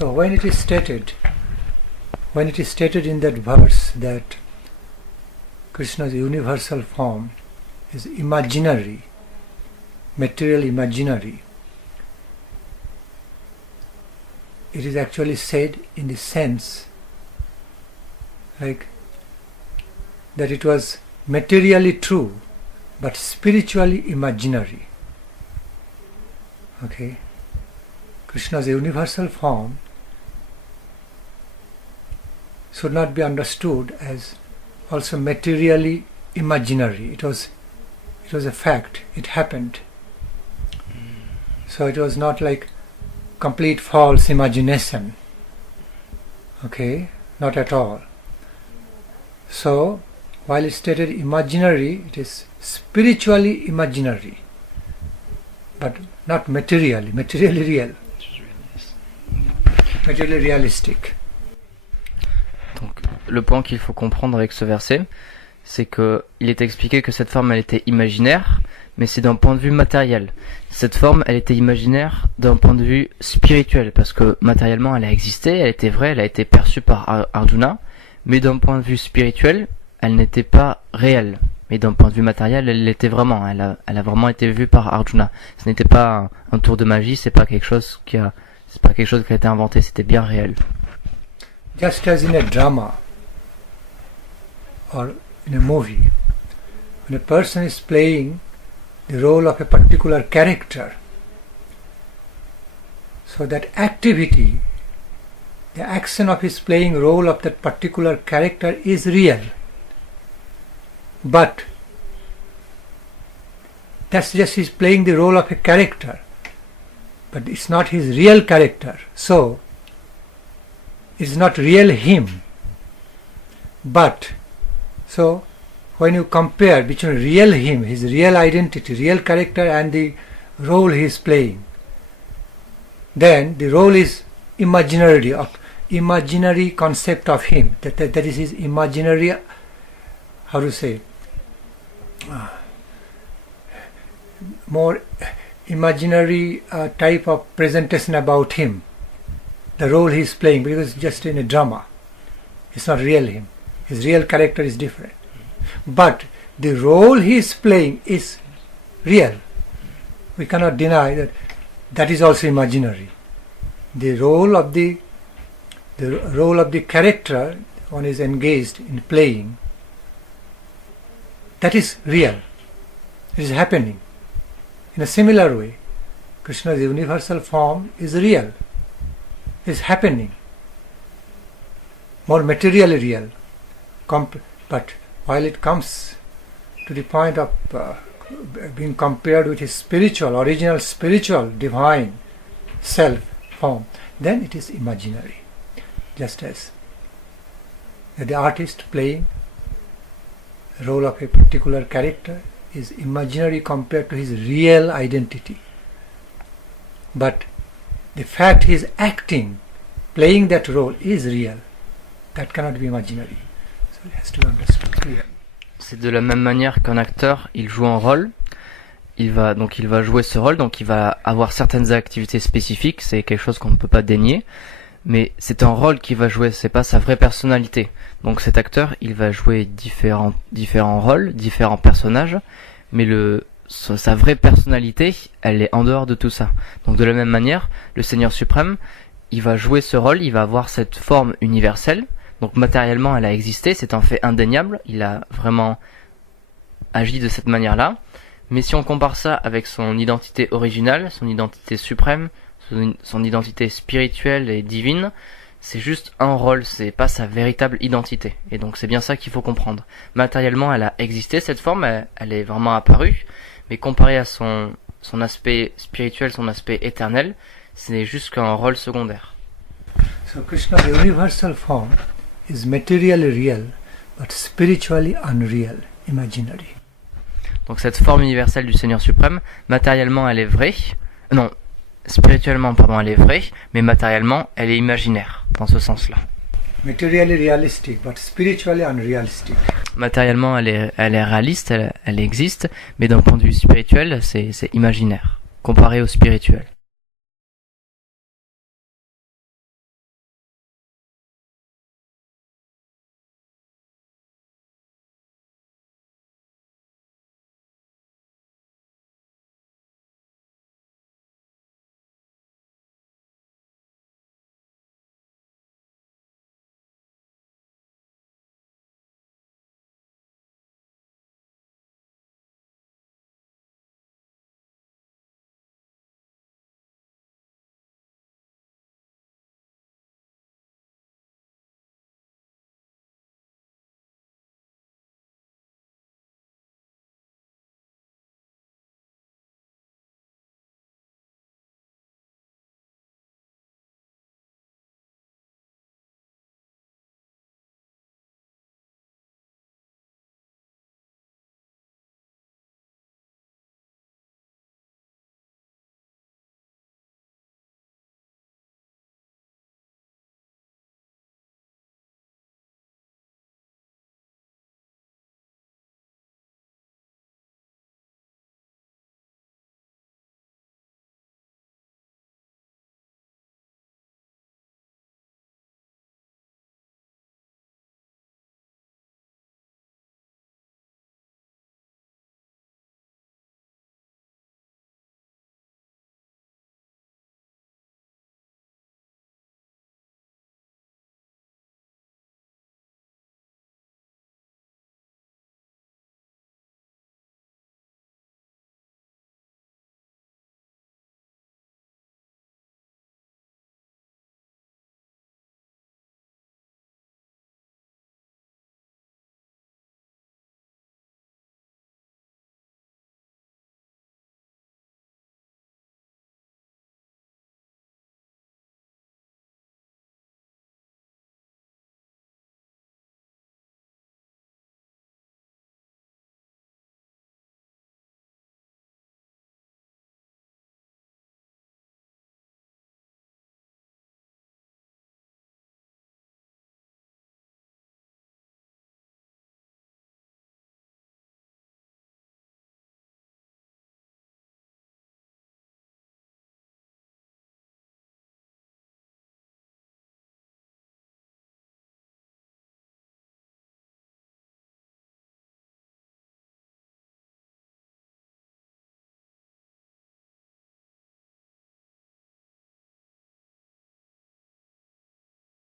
So when it is stated in that verse that Krishna's universal form is imaginary, material imaginary, it is actually said in the sense like that it was materially true but spiritually imaginary. Okay, Krishna's universal form should not be understood as also materially imaginary. It was a fact, it happened. So it was not like complete false imagination. Okay, not at all. So while it's stated imaginary, it is spiritually imaginary, but not materially real, materially realistic. Donc, le point qu'il faut comprendre avec ce verset, c'est que il est expliqué que cette forme elle était imaginaire, mais c'est d'un point de vue matériel. Cette forme elle était imaginaire d'un point de vue spirituel, parce que matériellement elle a existé, elle était vraie, elle a été perçue par Arjuna, mais d'un point de vue spirituel, elle n'était pas réelle. Mais d'un point de vue matériel, elle l'était vraiment. Elle a vraiment été vue par Arjuna. Ce n'était pas un tour de magie, c'est pas quelque chose qui a été inventé, c'était bien réel. Just as in a drama or in a movie, when a person is playing the role of a particular character, so that activity, the action of his playing role of that particular character is real. But that's just he's playing the role of a character, but it's not his real character, so it's not real him. But so when you compare between real him, his real identity, real character, and the role he is playing, then the role is imaginary concept of him. That is his imaginary, how to say, more imaginary type of presentation about him, the role he is playing, because it's just in a drama. It's not real him. His real character is different. But the role he is playing is real. We cannot deny that that is also imaginary. The role of the character one is engaged in playing, that is real. It is happening. In a similar way, Krishna's universal form is real. It is happening. More materially real. But while it comes to the point of being compared with his original spiritual, divine self form, then it is imaginary. Just as the artist playing the role of a particular character is imaginary compared to his real identity. But the fact he is acting, playing that role is real. That cannot be imaginary. So it has to be understood clearly. C'est de la même manière qu'un acteur, il joue un rôle, il va jouer ce rôle, donc il va avoir certaines activités spécifiques, c'est quelque chose qu'on ne peut pas dénier, mais c'est un rôle qu'il va jouer, c'est pas sa vraie personnalité. Donc cet acteur, il va jouer différents rôles, différents personnages, mais sa vraie personnalité, elle est en dehors de tout ça. Donc de la même manière, le Seigneur suprême, il va jouer ce rôle, il va avoir cette forme universelle. Donc matériellement, elle a existé, c'est un fait indéniable, il a vraiment agi de cette manière-là. Mais si on compare ça avec son identité originale, son identité suprême, son identité spirituelle et divine, c'est juste un rôle, c'est pas sa véritable identité. Et donc c'est bien ça qu'il faut comprendre. Matériellement, elle a existé, cette forme, elle est vraiment apparue, mais comparé à son aspect spirituel, son aspect éternel, c'est juste qu'un rôle secondaire. So Krishna's universal form is materially real, but spiritually unreal, imaginary. Donc cette forme universelle du Seigneur suprême, matériellement elle est vraie, spirituellement elle est vraie, mais matériellement elle est imaginaire, dans ce sens-là. Materially realistic, but spiritually unrealistic. Matériellement elle est réaliste, elle existe, mais d'un point de vue spirituel c'est imaginaire, comparé au spirituel.